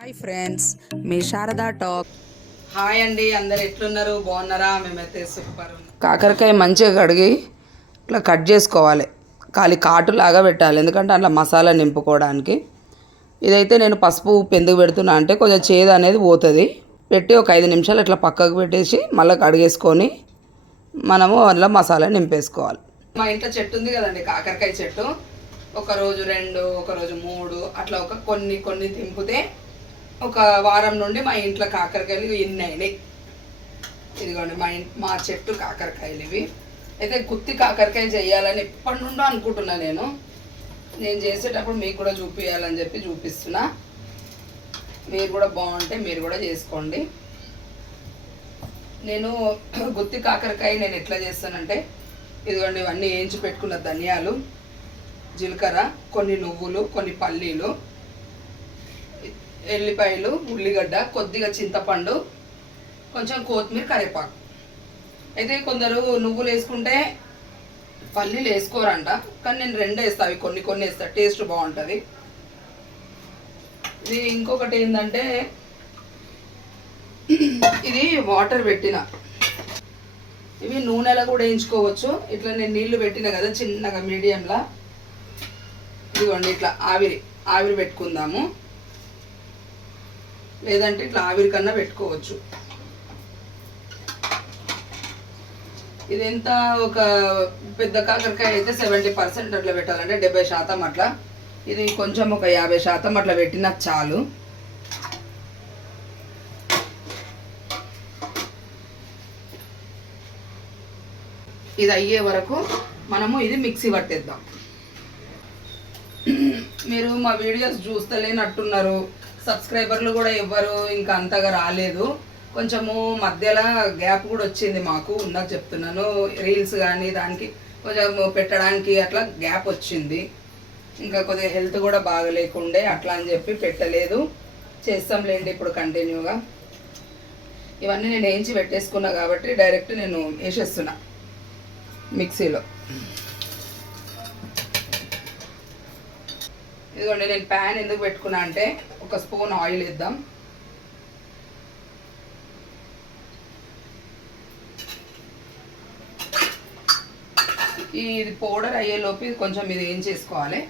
Hi friends మీ Sharada talk. Hi అండి అందరు ఎట్లున్నారు? బాగున్నారా? మేమైతే సూపర్ కాకరకాయ మంచిగా కడిగి ఇట్లా కట్ చేసుకోవాలి. ఖాళీ కాటులాగా పెట్టాలి. ఎందుకంటే అట్లా మసాలా నింపుకోవడానికి. ఇదైతే నేను పసుపు ఉప్పు ఎందుకు పెడుతున్నా అంటే కొంచెం చేదు అనేది పోతుంది. పెట్టి ఒక ఐదు నిమిషాలు ఇట్లా పక్కకు పెట్టేసి మళ్ళీ కడిగేసుకొని మనము అందులో మసాలా నింపేసుకోవాలి. మా ఇంట్లో చెట్టు ఉంది కదండి కాకరకాయ చెట్టు. ఒక రోజు రెండు ఒక రోజు మూడు అట్లా ఒక కొన్ని కొన్ని తింపితే ఒక వారం నుండి మా ఇంట్లో కాకరకాయలు ఇన్ని అయినాయి? ఇదిగోండి మా ఇంట్ మా చెట్టు కాకరకాయలు ఇవి. అయితే గుత్తి కాకరకాయ చేయాలని ఎప్పటి నుండో అనుకుంటున్నా నేను. నేను చేసేటప్పుడు మీకు కూడా చూపించాలని చెప్పి చూపిస్తున్నా. మీరు కూడా బాగుంటే మీరు కూడా చేసుకోండి. నేను గుత్తి కాకరకాయ నేను ఎట్లా చేస్తానంటే ఇదిగోండి ఇవన్నీ వేయించి పెట్టుకున్న ధనియాలు జీలకర్ర కొన్ని నువ్వులు కొన్ని పల్లీలు ఎల్లిపాయలు ఉల్లిగడ్డ కొద్దిగా చింతపండు కొంచెం కొత్తిమీర కరివేపాకు. అయితే కొందరు నువ్వులు వేసుకుంటే పల్లీలు వేసుకోరంట కానీ నేను రెండు వేస్తా అవి కొన్ని కొన్ని వేస్తా టేస్ట్ బాగుంటుంది. ఇది ఇంకొకటి ఏంటంటే ఇది వాటర్ పెట్టిన. ఇవి నూనెలో కూడా వేయించుకోవచ్చు. ఇట్లా నేను నీళ్ళు పెట్టిన కదా చిన్నగా మీడియంలా. ఇదిగోండి ఇట్లా ఆవిరి ఆవిరి పెట్టుకుందాము. లేదంటే ఇట్లా ఆవిరి కన్నా పెట్టుకోవచ్చు. ఇది ఎంత ఒక పెద్ద కాకరకాయ అయితే సెవెంటీ పర్సెంట్ అట్లా పెట్టాలంటే డెబ్బై శాతం అట్లా. ఇది కొంచెం ఒక యాభై శాతం అట్లా పెట్టినా చాలు. ఇది అయ్యే వరకు మనము ఇది మిక్సీ పట్టేద్దాం. మీరు మా వీడియోస్ చూస్తలేనట్టున్నారు. సబ్స్క్రైబర్లు కూడా ఎవ్వరు ఇంకా అంతగా రాలేదు. కొంచెము మధ్యలో గ్యాప్ కూడా వచ్చింది మాకు ఉన్నది చెప్తున్నాను. రీల్స్ కానీ దానికి కొంచెం పెట్టడానికి అట్లా గ్యాప్ వచ్చింది. ఇంకా కొద్దిగా హెల్త్ కూడా బాగలేకుండే అట్లా అని చెప్పి పెట్టలేదు. చేస్తాంలేండి ఇప్పుడు కంటిన్యూగా. ఇవన్నీ నేను వేయించి పెట్టేసుకున్నా కాబట్టి డైరెక్ట్ నేను వేసేస్తున్నా మిక్సీలో. ఇదిగోండి నేను ప్యాన్ ఎందుకు పెట్టుకున్నా అంటే ఒక స్పూన్ ఆయిల్ వేద్దాం. ఇది పౌడర్ అయ్యేలోపు ఇది కొంచెం ఇది ఏం చేసుకోవాలి?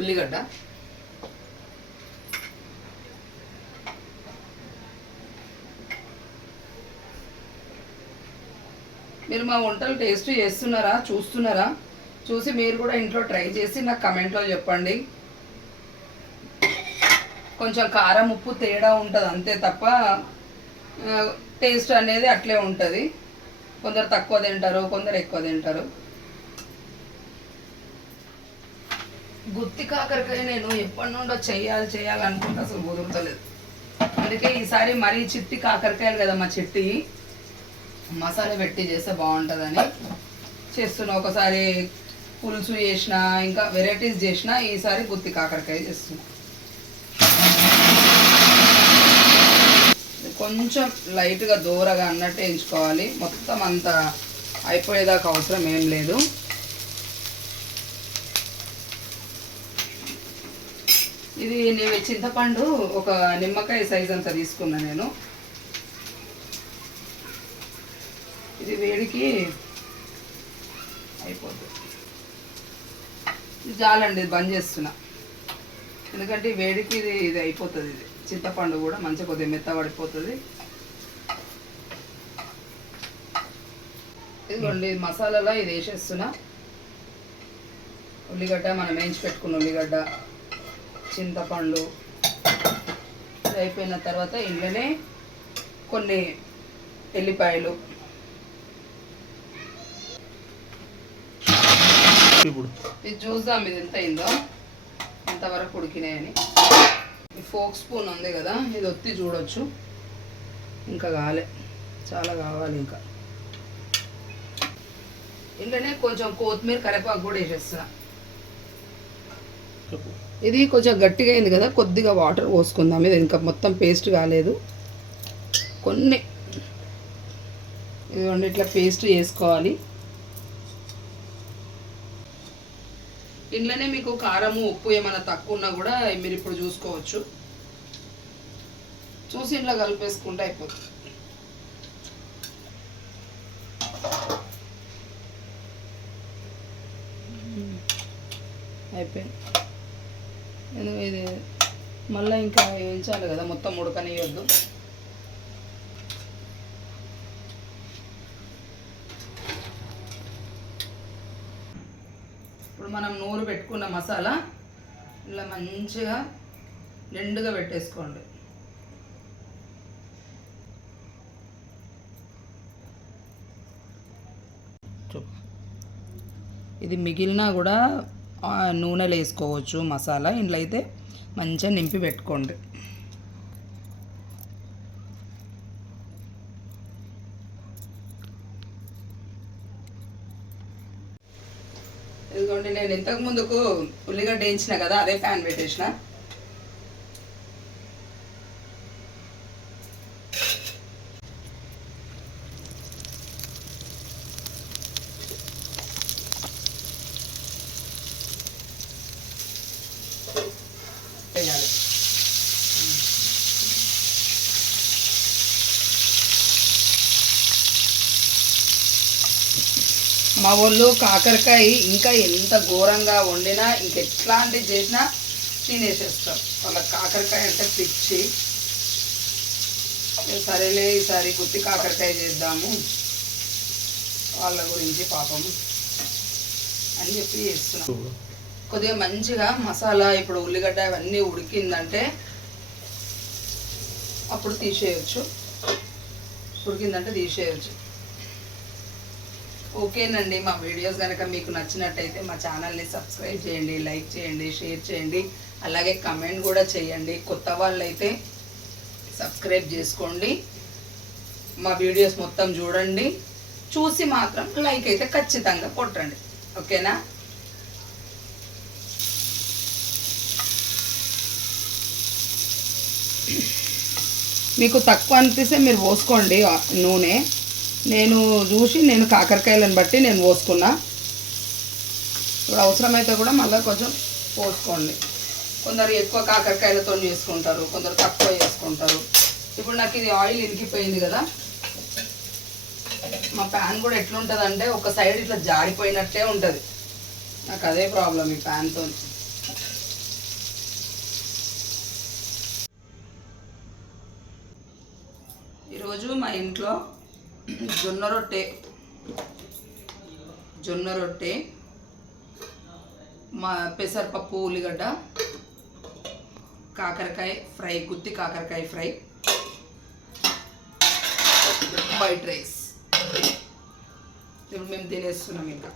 ఉల్లిగడ్డ. మీరు మా వంటలు టేస్ట్ చేస్తున్నారా చూస్తున్నారా? చూసి మీరు కూడా ఇంట్లో ట్రై చేసి నాకు కమెంట్లో చెప్పండి. కొంచెం కారం ఉప్పు తేడా ఉంటుంది అంతే తప్ప టేస్ట్ అనేది అట్లే ఉంటుంది. కొందరు తక్కువ తింటారు కొందరు ఎక్కువ తింటారు. గుత్తి కాకరకాయ నేను ఎప్పటి నుండో చేయాలి అనుకుంటే అసలు కుదురుతలేదు. అందుకే ఈసారి మరీ చిట్టి కాకరకాయలు కదా మా చిట్టి. మసాలా పెట్టి చేస్తే బాగుంటుందని చేస్తున్నా. ఒకసారి పులుసు చేసిన ఇంకా వెరైటీస్ చేసిన ఈసారి గుత్తి కాకరకాయ చేస్తున్నా. కొంచెం లైట్గా దూరగా అన్నట్టు ఎంచుకోవాలి. మొత్తం అంత అయిపోయేదాకా అవసరం ఏం లేదు. ఇది నేను చింతపండు ఒక నిమ్మకాయ సైజ్ అంతా తీసుకున్నా నేను. ఇది వేడికి అయిపోతుంది చాలండి ఇది బంద్ చేస్తున్నా. ఎందుకంటే వేడికి ఇది ఇది అయిపోతుంది ఇది. చింతపండు కూడా మంచిగా కొద్దిగా మెత్త పడిపోతుంది ఇదిగోండి మసాలాలో ఇది వేసేస్తున్నా. ఉల్లిగడ్డ మనం వేయించి పెట్టుకున్న ఉల్లిగడ్డ చింతపండు అయిపోయిన తర్వాత ఇంట్లోనే కొన్ని ఎల్లిపాయలు ఇప్పుడు. ఇది చూద్దాం ఇది ఎంత అయిందో ఎంతవరకు ఉడికినాయని. ఈ ఫోక్ స్పూన్ ఉంది కదా ఇది ఒత్తి చూడొచ్చు. ఇంకా కాలే. చాలా కావాలి ఇంకా. ఇంట్లోనే కొంచెం కొత్తిమీర కరివేపాకు కూడా వేసేస్తున్నా చెప్పు. ఇది కొంచెం గట్టిగా అయింది కదా కొద్దిగా వాటర్ పోసుకుందాం. ఇది ఇంకా మొత్తం పేస్ట్ కాలేదు. కొన్ని. ఇదిగోండి ఇట్లా పేస్ట్ చేసుకోవాలి. ఇంట్లోనే మీకు కారము ఉప్పు ఏమైనా తక్కువ ఉన్నా కూడా మీరు ఇప్పుడు చూసుకోవచ్చు. చూసి ఇంట్లో కలిపేసుకుంటే అయిపోతుంది. అయిపోయింది. ఇది మళ్ళీ ఇంకా వేయించాలి కదా మొత్తం ఉడకనియొద్దు. ఇప్పుడు మనం నూరు పెట్టుకున్న మసాలా ఇలా మంచిగా నిండుగా పెట్టేసుకోండి. ఇది మిగిలినా కూడా నూనెలు నూనెలో వేసుకోవచ్చు మసాలా. ఇంట్లో అయితే మంచిగా నింపి పెట్టుకోండి. చూడండి నేను ఇంతకు ముందుకు ఉల్లిగడ్డ వేయించిన కదా అదే ప్యాన్ పెట్టేసిన. మా వాళ్ళు కాకరకాయ ఇంకా ఎంత ఘోరంగా వండినా ఇంకెట్లాంటివి చేసినా తినేసేస్తారు వాళ్ళ కాకరకాయ అంటే పిచ్చి. సరేలే ఈసారి గుత్తి కాకరకాయ చేద్దాము. వాళ్ళ గురించి పాపము అని చెప్పి చేస్తున్నాం. కొద్దిగా మంచిగా మసాలా ఇప్పుడు ఉల్లిగడ్డ అవన్నీ ఉడికిందంటే అప్పుడు తీసేయచ్చు. ఉడికిందంటే తీసేయచ్చు. ఓకేనండి మా వీడియోస్ కనుక మీకు నచ్చినట్టయితే మా ఛానల్ని సబ్స్క్రైబ్ చేయండి లైక్ చేయండి షేర్ చేయండి అలాగే కమెంట్ కూడా చేయండి. కొత్త వాళ్ళైతే సబ్స్క్రైబ్ చేసుకోండి. మా వీడియోస్ మొత్తం చూడండి. చూసి మాత్రం లైక్ అయితే ఖచ్చితంగా కొట్టండి. ఓకేనా? మీకు తక్కువ అనిపిస్తే మీరు పోసుకోండి నూనె. నేను చూసి నేను కాకరకాయలను బట్టి నేను పోసుకున్నా. ఇప్పుడు అవసరమైతే కూడా మళ్ళీ కొంచెం పోసుకోండి. కొందరు ఎక్కువ కాకరకాయలతో చేసుకుంటారు కొందరు తక్కువ చేసుకుంటారు. ఇప్పుడు నాకు ఇది ఆయిల్ ఇరిగిపోయింది కదా. మా ప్యాన్ కూడా ఎట్లుంటుంది అంటే ఒక సైడ్ ఇట్లా జారిపోయినట్టే ఉంటుంది. నాకు అదే ప్రాబ్లం ఈ ప్యాన్తో ఈరోజు మా ఇంట్లో జొన్న రొట్టె. జొన్న రొట్టె. మా పెసరపప్పు ఉల్లిగడ్డ. కాకరకాయ ఫ్రై గుత్తి కాకరకాయ ఫ్రై. White rice. ఇప్పుడు మేము తినేస్తున్నాం ఇంకా.